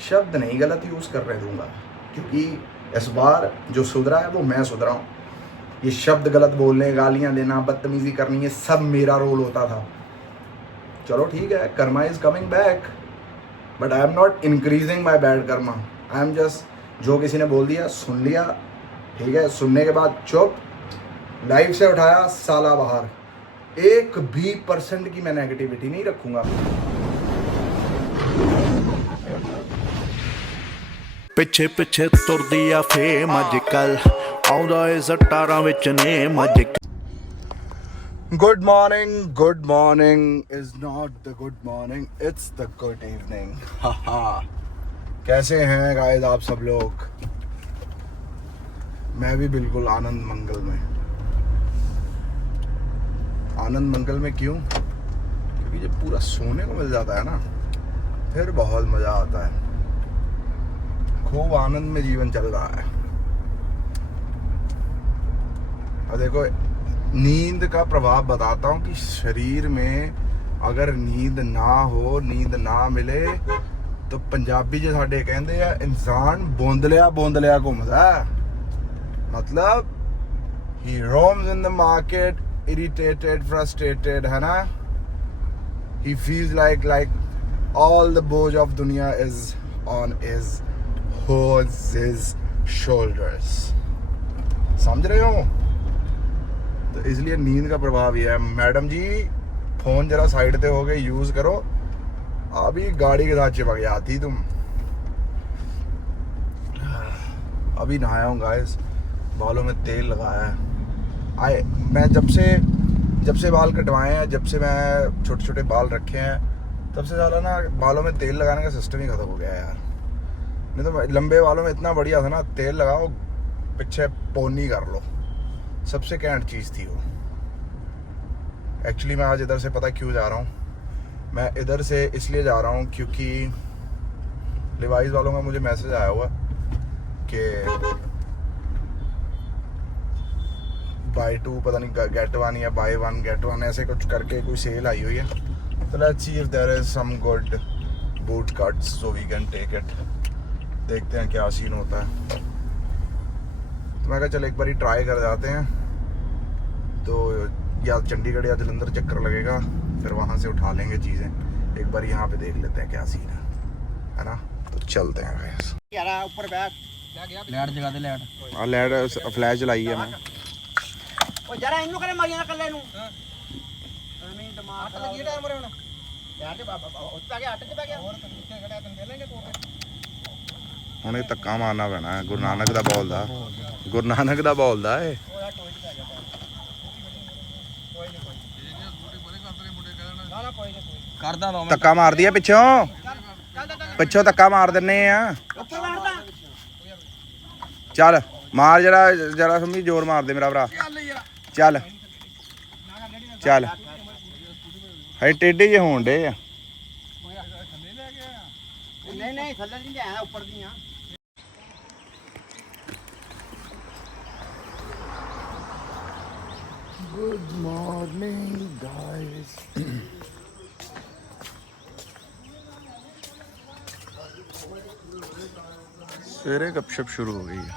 शब्द नहीं गलत यूज़ करने दूंगा, क्योंकि इस बार जो सुधरा है वो मैं सुधरा हूँ। ये शब्द गलत बोलने, गालियाँ देना, बदतमीज़ी करनी, ये सब मेरा रोल होता था। चलो ठीक है, Karma is coming back, but I am not increasing my bad Karma. I am just, जो किसी ने बोल दिया सुन लिया, ठीक है, सुनने के बाद चुप, लाइफ से उठाया साला बाहर। 1% की मैं नेगेटिविटी नहीं रखूँगा। ਪਿੱਛੇ ਪਿੱਛੇ ਤੁਰਦੀ ਆ ਫੇਮ ਅੱਜ ਕੱਲ ਆਉਂਦਾ ਏ ਸਟਾਰਾਂ ਵਿੱਚ ਨੇਮ ਅੱਜ Good morning is not the good morning, it's the good evening. हाहा, कैसे हैं गाइस आप सब लोग? मैं भी बिल्कुल आनंद मंगल में। आनंद मंगल में क्यों? क्योंकि जब पूरा सोने को मिल जाता है ना, फिर बहुत मज़ा आता है। खूब आनंद में जीवन चल रहा है। और देखो, नींद का प्रभाव बताता हूँ कि शरीर में अगर नींद ना हो, नींद ना मिले, तो पंजाबी जो साडे कहते हैं, इंसान बोंदलिया बोंदलिया घूमदा। मतलब he roams in the market irritated, frustrated, है ना? He feels like all the बोझ of दुनिया is on his shoulders. समझ रहे हो? तो इसलिए नींद का प्रभाव ये है। मैडम जी, फोन जरा साइड पे हो गए, यूज करो। अभी गाड़ी के साथ चिपक जाती तुम। अभी नहाया हूँ गाइस, बालों में तेल लगाया है। मैं जब से बाल कटवाए हैं, जब से मैं छोटे छोटे बाल रखे हैं, तब से ज़्यादा ना बालों में तेल लगाने का सिस्टम ही खत्म हो गया है यार। नहीं तो लंबे बालों में इतना बढ़िया था ना, तेल लगाओ, पीछे पोनी कर लो, सबसे कैंट चीज़ थी वो। एक्चुअली मैं आज इधर से पता क्यों जा रहा हूँ? मैं इधर से इसलिए जा रहा हूँ क्योंकि लिवाइस वालों का मुझे मैसेज आया हुआ कि बाय 2 पता नहीं गेट 1 या बाय 1 गेट 1 ऐसे कुछ करके कोई सेल आई हुई है। तो let's see if there is some good boot cuts so we can take it. देखते हैं क्या सीन होता है। तो मैं कहा चल एक बार ट्राई कर जाते हैं। तो या चंडीगढ़ या जलंधर चक्कर लगेगा, फिर वहाँ से उठा लेंगे चीज़ें। एक बार यहाँ पे देख लेते हैं क्या सीन है ना? तो चलते हैं गैस। ऊपर बैठ लाइट जगा दे। लाइट हाँ, लाइट फ्लैश जलाई है मैं। ओ जरा इन्नू करे मारिया कल्ले नु अमीन दिमाग खराब लगी टाइम रे हुन यार ते उस पे गया हट पे गया और कितने घड़ा तन दे लेंगे कोटे। ਹੁਣ ਇਹ ਧੱਕਾ ਮਾਰਨਾ ਪੈਣਾ ਹੈ। ਗੁਰੂ ਨਾਨਕ ਦਾ ਬੋਲਦਾ, ਗੁਰੂ ਨਾਨਕ ਦਾ ਬੋਲਦਾ ਏ। ਕਰਦਾ ਦੋ ਧੱਕਾ ਮਾਰਦੀ ਆ ਪਿੱਛੋਂ ਧੱਕਾ ਮਾਰ ਦਿੰਨੇ ਆ। ਚੱਲ ਮਾਰ, ਜਰਾ ਸਮਝੀ, ਜ਼ੋਰ ਮਾਰ ਦੇ ਮੇਰਾ ਭਰਾ। ਚੱਲ ਚੱਲ, ਹੇ ਟੇਢੇ ਜੇ ਹੋਣ ਡੇ ਆ। नहीं नहीं थल्ले नहीं आया ऊपर दी हां। Good morning guys. सवेरे गपशप शुरू हो गई है।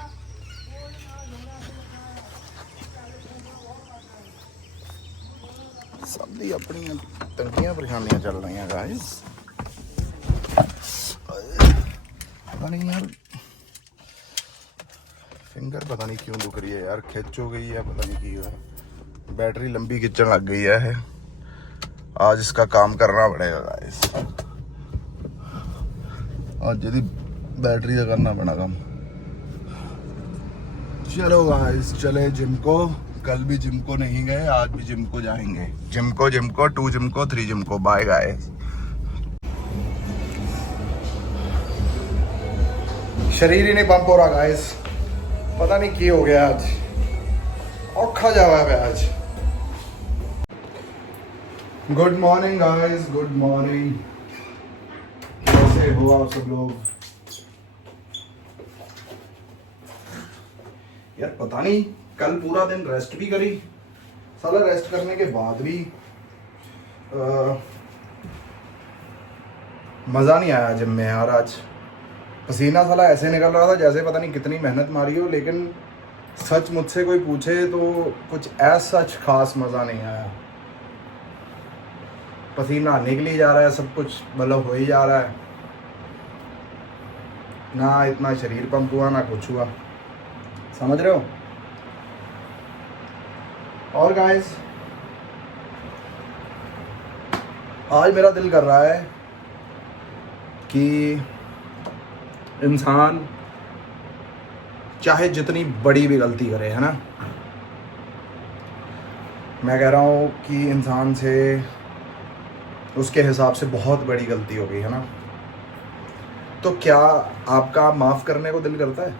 सब दी अपनी तंगियां परेशानियां चल रही हैं गाइस। पता नहीं यार, फिंगर पता नहीं क्यों दुख रही है यार, खिंच हो गई है, पता नहीं क्यों है। बैटरी लंबी खिंचन लग गई है। आज इसका काम करना पड़ेगा गाइस। आज यदि बैटरी का करना पड़ा काम। चलो गाइस, चले जिम को। कल भी जिम को नहीं गए, आज भी जिम को जाएंगे। जिम को 2 जिम को 3 जिम को। Bye guys. शरीर ही नहीं पंप हो रहा गाइस, पता नहीं की हो गया आज, औखा जा हुआ है आज। Good morning guys, good morning. कैसे हो आप सब लोग? यार पता नहीं, कल पूरा दिन रेस्ट भी करी, साला रेस्ट करने के बाद भी मज़ा नहीं आया जिम में यार आज। पसीना साला ऐसे निकल रहा था जैसे पता नहीं कितनी मेहनत मारी हो, लेकिन सच मुझसे कोई पूछे तो कुछ ऐसा सच खास मज़ा नहीं आया। पसीना निकल ही जा रहा है, सब कुछ मतलब हो ही जा रहा है, ना इतना शरीर पंप हुआ ना कुछ हुआ, समझ रहे हो। और गाइस आज मेरा दिल कर रहा है कि इंसान चाहे जितनी बड़ी भी गलती करे, है ना, मैं कह रहा हूँ कि इंसान से उसके हिसाब से बहुत बड़ी गलती हो गई है ना, तो क्या आपका माफ़ करने को दिल करता है?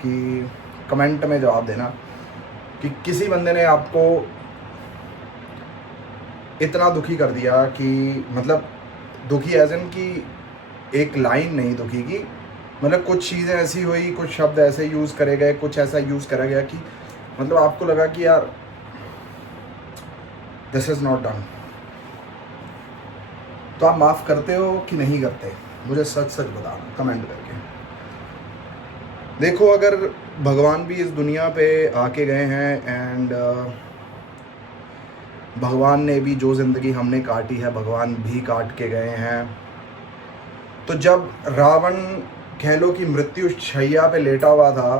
कि कमेंट में जवाब देना कि किसी बंदे ने आपको इतना दुखी कर दिया कि मतलब दुखी एज इन कि एक लाइन नहीं दुखी की, मतलब कुछ चीज़ें ऐसी हुई, कुछ शब्द ऐसे यूज़ करे गए, कुछ ऐसा यूज़ करा गया कि मतलब आपको लगा कि यार दिस इज़ नॉट डन। तो आप माफ़ करते हो कि नहीं करते? मुझे सच सच बताना कमेंट करके। देखो, अगर भगवान भी इस दुनिया पे आके गए हैं एंड भगवान ने भी जो ज़िंदगी हमने काटी है भगवान भी काट के गए हैं, तो जब रावण कह लो कि मृत्यु शैया पे लेटा हुआ था,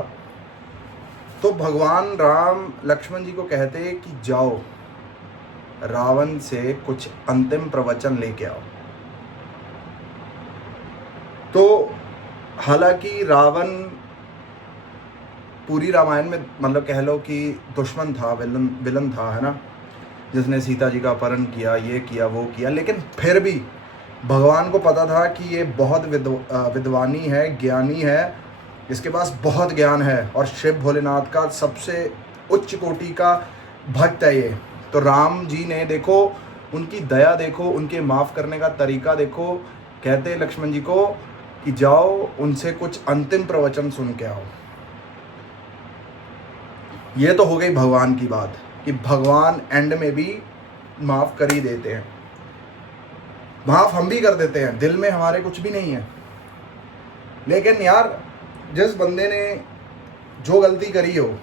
तो भगवान राम लक्ष्मण जी को कहते कि जाओ रावण से कुछ अंतिम प्रवचन लेके आओ। तो हालांकि रावण पूरी रामायण में मतलब कह लो कि दुश्मन था, विलन था, है ना, जिसने सीता जी का अपहरण किया, ये किया वो किया, लेकिन फिर भी भगवान को पता था कि ये बहुत विद्वानी है, ज्ञानी है, इसके पास बहुत ज्ञान है और शिव भोलेनाथ का सबसे उच्च कोटि का भक्त है ये। तो राम जी ने देखो उनकी दया, देखो उनके माफ़ करने का तरीका देखो, कहते लक्ष्मण जी को कि जाओ उनसे कुछ अंतिम प्रवचन सुन के आओ। ये तो हो गई भगवान की बात कि भगवान एंड में भी माफ़ कर ही देते हैं, माफ़ हम भी कर देते हैं, दिल में हमारे कुछ भी नहीं है। लेकिन यार जिस बंदे ने जो गलती करी हो,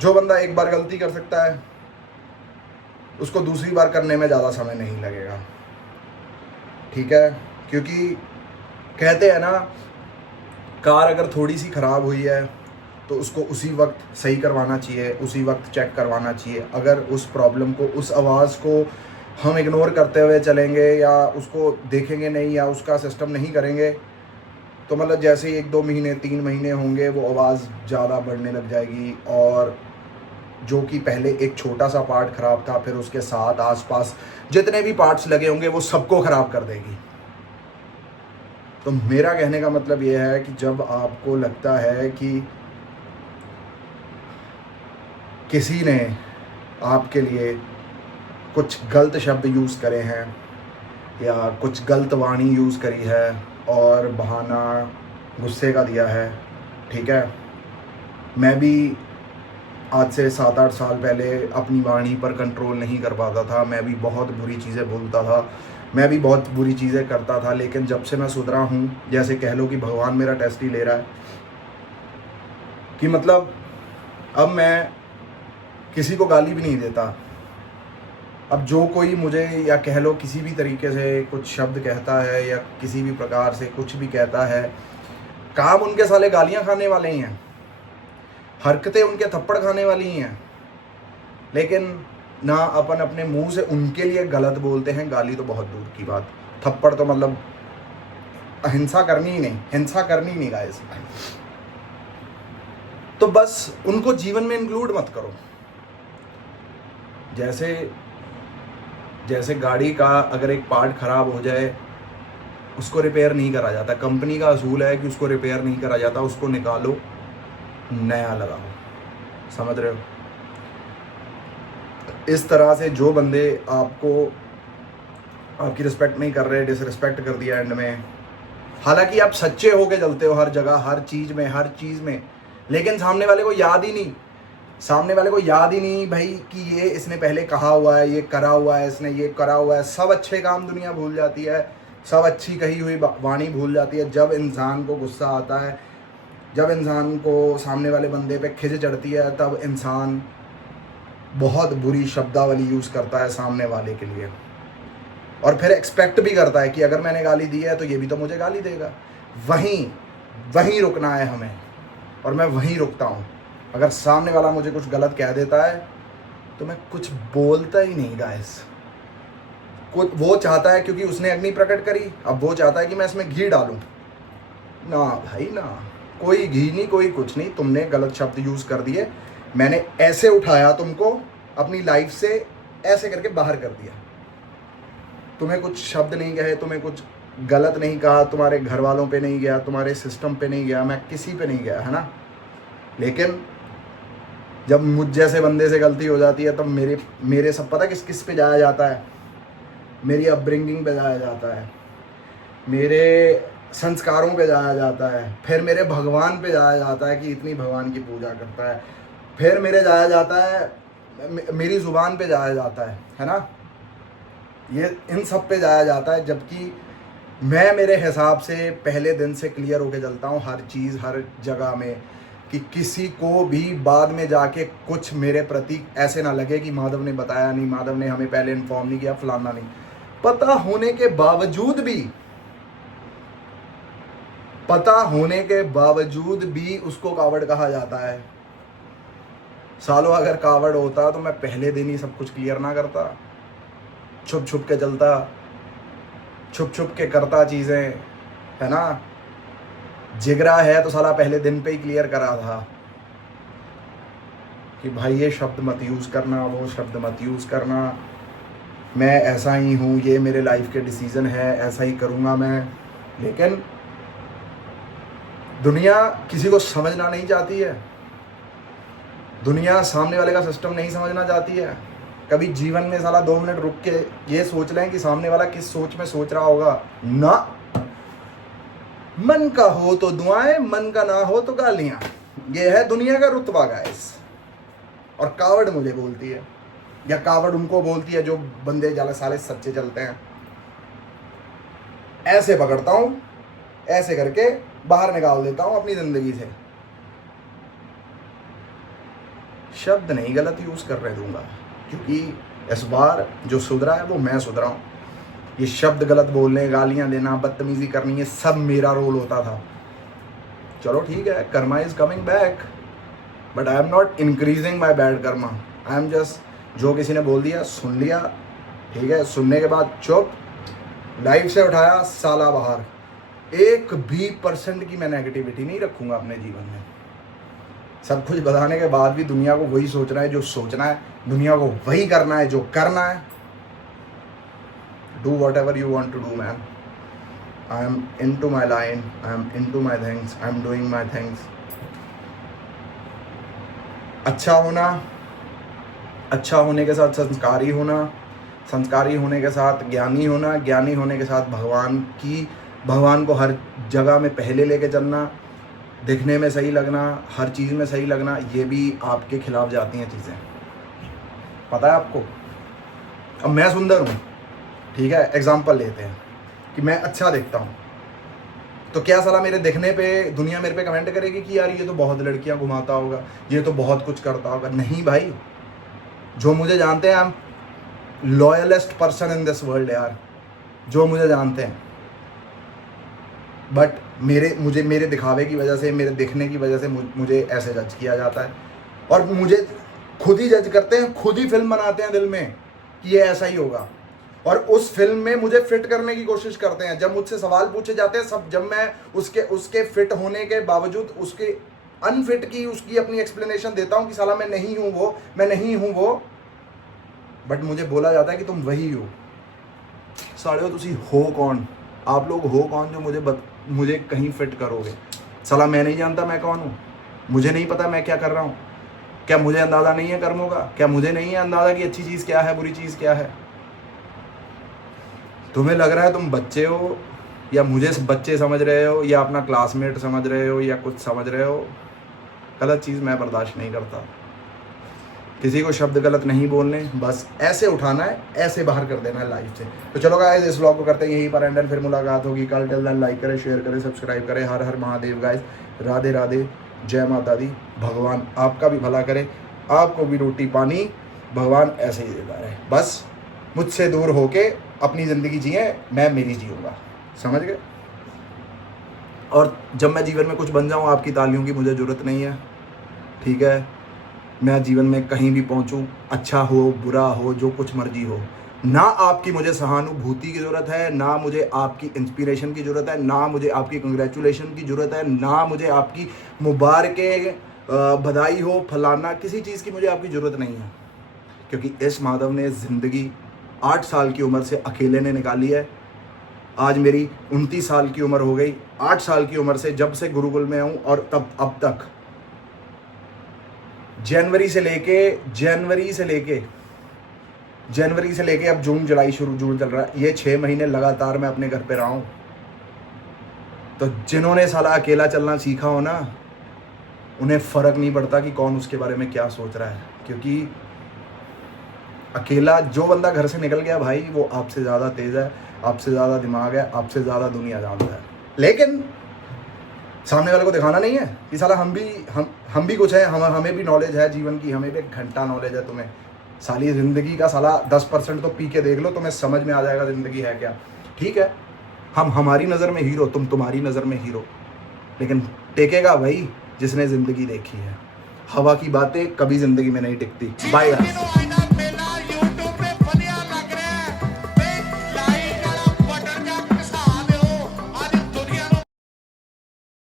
जो बंदा एक बार गलती कर सकता है उसको दूसरी बार करने में ज़्यादा समय नहीं लगेगा, ठीक है। क्योंकि कहते हैं ना, कार अगर थोड़ी सी ख़राब हुई है तो उसको उसी वक्त सही करवाना चाहिए, उसी वक्त चेक करवाना चाहिए। अगर उस प्रॉब्लम को, उस आवाज़ को हम इग्नोर करते हुए चलेंगे या उसको देखेंगे नहीं या उसका सिस्टम नहीं करेंगे, तो मतलब जैसे ही 1-2 महीने 3 महीने होंगे वो आवाज़ ज़्यादा बढ़ने लग जाएगी, और जो कि पहले एक छोटा सा पार्ट ख़राब था फिर उसके साथ आसपास जितने भी पार्ट्स लगे होंगे वो सबको ख़राब कर देगी। तो मेरा कहने का मतलब ये है कि जब आपको लगता है कि किसी ने आपके लिए कुछ गलत शब्द यूज़ करे हैं या कुछ गलत वाणी यूज़ करी है और बहाना गुस्से का दिया है, ठीक है, मैं भी आज से 7-8 साल पहले अपनी वाणी पर कंट्रोल नहीं कर पाता था, मैं भी बहुत बुरी चीज़ें बोलता था, मैं भी बहुत बुरी चीज़ें करता था। लेकिन जब से मैं सुधरा हूँ, जैसे कह लो कि भगवान मेरा टेस्ट ही ले रहा है कि मतलब अब मैं किसी को गाली भी नहीं देता। अब जो कोई मुझे या कह लो किसी भी तरीके से कुछ शब्द कहता है या किसी भी प्रकार से कुछ भी कहता है, काम उनके साले गालियाँ खाने वाले ही हैं, हरकतें उनके थप्पड़ खाने वाली ही हैं, लेकिन ना अपन अपने मुंह से उनके लिए गलत बोलते हैं। गाली तो बहुत दूर की बात, थप्पड़ तो मतलब हिंसा करनी ही नहीं, हिंसा करनी ही नहीं गाइस। तो बस उनको जीवन में इंक्लूड मत करो। जैसे गाड़ी का अगर एक पार्ट ख़राब हो जाए उसको रिपेयर नहीं करा जाता, कंपनी का असूल है कि उसको रिपेयर नहीं करा जाता, उसको निकालो नया लगाओ, समझ रहे हो। इस तरह से जो बंदे आपकी रिस्पेक्ट नहीं कर रहे, डिसरिस्पेक्ट कर दिया एंड में, हालांकि आप सच्चे होके चलते हो हर जगह, हर चीज़ में, लेकिन सामने वाले को याद ही नहीं सामने वाले को याद ही नहीं भाई कि ये इसने पहले कहा हुआ है, ये करा हुआ है, इसने ये करा हुआ है। सब अच्छे काम दुनिया भूल जाती है, सब अच्छी कही हुई वाणी भूल जाती है। जब इंसान को गुस्सा आता है, जब इंसान को सामने वाले बंदे पे खिज चढ़ती है, तब इंसान बहुत बुरी शब्दावली यूज़ करता है सामने वाले के लिए, और फिर एक्सपेक्ट भी करता है कि अगर मैंने गाली दी है तो ये भी तो मुझे गाली देगा। वहीं रुकना है हमें, और मैं वहीं रुकता हूँ। अगर सामने वाला मुझे कुछ गलत कह देता है तो मैं कुछ बोलता ही नहीं गाइस। वो चाहता है, क्योंकि उसने अग्नि प्रकट करी, अब वो चाहता है कि मैं इसमें घी डालूं। ना भाई ना, कोई घी नहीं, कोई कुछ नहीं। तुमने गलत शब्द यूज़ कर दिए, मैंने ऐसे उठाया तुमको अपनी लाइफ से, ऐसे करके बाहर कर दिया। तुम्हें कुछ शब्द नहीं कहे, तुम्हें कुछ गलत नहीं कहा, तुम्हारे घर वालों पे नहीं गया, तुम्हारे सिस्टम पे नहीं गया, मैं किसी पे नहीं गया, है ना। लेकिन जब मुझ जैसे बंदे से गलती हो जाती है तब मेरे सब पता किस किस पे जाया जाता है। मेरी अपब्रिंगिंग पे जाया जाता है, मेरे संस्कारों पे जाया जाता है, फिर मेरे भगवान पे जाया जाता है कि इतनी भगवान की पूजा करता है, फिर मेरे जाया जाता है, मेरी ज़ुबान पे जाया जाता है ना। ये इन सब पे जाया जाता है, जबकि मैं मेरे हिसाब से पहले दिन से क्लियर होके चलता हूँ हर चीज़, हर जगह में, कि किसी को भी बाद में जाके कुछ मेरे प्रति ऐसे ना लगे कि माधव ने बताया नहीं, माधव ने हमें पहले इन्फॉर्म नहीं किया, फलाना नहीं। पता होने के बावजूद भी उसको कावड़ कहा जाता है। सालों अगर कावड़ होता तो मैं पहले दिन ही सब कुछ क्लियर ना करता, छुप छुप के चलता, छुप छुप के करता चीज़ें, है ना। जिगरा है तो साला पहले दिन पे ही क्लियर करा था कि भाई ये शब्द मत यूज़ करना, वो शब्द मत यूज़ करना, मैं ऐसा ही हूँ, ये मेरे लाइफ के डिसीज़न है, ऐसा ही करूँगा मैं। लेकिन दुनिया किसी को समझना नहीं चाहती है, दुनिया सामने वाले का सिस्टम नहीं समझना चाहती है। कभी जीवन में साला 2 मिनट रुक के ये सोच लें कि सामने वाला किस सोच में सोच रहा होगा ना। मन का हो तो दुआएं, मन का ना हो तो गालियां। ये है दुनिया का रुतबा गाइस। और कावड़ मुझे बोलती है, या कावड़ उनको बोलती है जो बंदे ज्यादा साले सच्चे चलते हैं। ऐसे पकड़ता हूं, ऐसे करके बाहर निकाल देता हूं अपनी जिंदगी से। शब्द नहीं गलत यूज करने दूंगा, क्योंकि इस बार जो सुधरा है वो मैं सुधरा हूं। ये शब्द गलत बोलने, गालियां देना, बदतमीजी करनी, ये सब मेरा रोल होता था। चलो ठीक है, Karma is coming back, but I am not increasing my bad Karma. I am just, जो किसी ने बोल दिया सुन लिया, ठीक है, सुनने के बाद चुप, लाइफ से उठाया, साला बाहर। 1% की मैं नेगेटिविटी नहीं रखूंगा अपने जीवन में। सब कुछ बताने के बाद भी दुनिया को वही सोचना है जो सोचना है, दुनिया को वही करना है जो करना है। Do whatever you want to do, man. I am into my line. I am into my things. I am doing my things. अच्छा होना, अच्छा होने के साथ संस्कारी होना, संस्कारी होने के साथ ज्ञानी होना, ज्ञानी होने के साथ भगवान को हर जगह में पहले लेके चलना, दिखने में सही लगना, हर चीज़ में सही लगना, ये भी आपके खिलाफ जाती हैं चीज़ें। पता है आपको? अब मैं सुंदर हूँ, ठीक है, एग्जाम्पल लेते हैं कि मैं अच्छा दिखता हूँ, तो क्या साला मेरे दिखने पे दुनिया मेरे पे कमेंट करेगी कि यार ये तो बहुत लड़कियां घुमाता होगा, ये तो बहुत कुछ करता होगा? नहीं भाई, जो मुझे जानते हैं, I am loyalest person in this world यार, जो मुझे जानते हैं। बट मेरे दिखावे की वजह से, मेरे दिखने की वजह से मुझे ऐसे जज किया जाता है, और मुझे खुद ही जज करते हैं, खुद ही फिल्म बनाते हैं दिल में कि ये ऐसा ही होगा, और उस फिल्म में मुझे फिट करने की कोशिश करते हैं। जब मुझसे सवाल पूछे जाते हैं सब, जब मैं उसके फिट होने के बावजूद उसके अनफिट की उसकी अपनी एक्सप्लेनेशन देता हूँ कि साला मैं नहीं हूँ वो, बट मुझे बोला जाता है कि तुम वही हो। साले तुसी हो कौन? आप लोग हो कौन जो मुझे कहीं फिट करोगे? साला मैं नहीं जानता मैं कौन हूँ, मुझे नहीं पता मैं क्या कर रहा हूँ। क्या मुझे अंदाज़ा नहीं है कर्मों का? क्या मुझे नहीं है अंदाज़ा कि अच्छी चीज़ क्या है, बुरी चीज़ क्या है? तुम्हें लग रहा है तुम बच्चे हो, या मुझे बच्चे समझ रहे हो, या अपना क्लासमेट समझ रहे हो, या कुछ समझ रहे हो। गलत चीज़ मैं बर्दाश्त नहीं करता। किसी को शब्द गलत नहीं बोलने, बस ऐसे उठाना है, ऐसे बाहर कर देना है लाइफ से। तो चलो गाइस, इस व्लॉग को करते हैं यहीं पर एंड, फिर मुलाकात होगी कल। टिल देन लाइक करें, शेयर करें, सब्सक्राइब करें। हर हर महादेव गाइस, राधे राधे, जय माता दी। भगवान आपका भी भला करे, आपको भी रोटी पानी भगवान ऐसे ही देता रहे। बस मुझसे दूर होके अपनी ज़िंदगी जिए, मैं मेरी जीऊँगा, समझ गए। और जब मैं जीवन में कुछ बन जाऊँ, आपकी तालियों की मुझे ज़रूरत नहीं है, ठीक है। मैं जीवन में कहीं भी पहुंचूं, अच्छा हो बुरा हो, जो कुछ मर्जी हो, ना आपकी मुझे सहानुभूति की ज़रूरत है, ना मुझे आपकी इंस्पिरेशन की ज़रूरत है, ना मुझे आपकी कंग्रेचुलेशन की ज़रूरत है, ना मुझे आपकी मुबारकें, बधाई हो, फलाना, किसी चीज़ की मुझे आपकी ज़रूरत नहीं है। क्योंकि इस माधव ने ज़िंदगी 8 साल की उम्र से अकेले ने निकाली है। आज मेरी 29 साल की उम्र हो गई। 8 साल की उम्र से, जब से गुरुकुल में हूँ और तब अब तक, जनवरी से लेके अब जून चल रहा है, ये 6 महीने लगातार मैं अपने घर पे रहा हूँ। तो जिन्होंने साला अकेला चलना सीखा हो ना, उन्हें फ़र्क नहीं पड़ता कि कौन उसके बारे में क्या सोच रहा है। क्योंकि अकेला जो बंदा घर से निकल गया भाई, वो आपसे ज़्यादा तेज़ है, आपसे ज़्यादा दिमाग है, आपसे ज़्यादा दुनिया जानता है। लेकिन सामने वाले को दिखाना नहीं है कि साला हम भी कुछ है, हमें भी नॉलेज है जीवन की, हमें भी एक घंटा नॉलेज है। तुम्हें साली ज़िंदगी का साला 10% तो पी के देख लो, तुम्हें समझ में आ जाएगा ज़िंदगी है क्या। ठीक है, हम हमारी नज़र में हीरो, तुम तुम्हारी नज़र में हीरो, लेकिन टेकेगा भाई जिसने ज़िंदगी देखी है। हवा की बातें कभी ज़िंदगी में नहीं टिकती। बाय।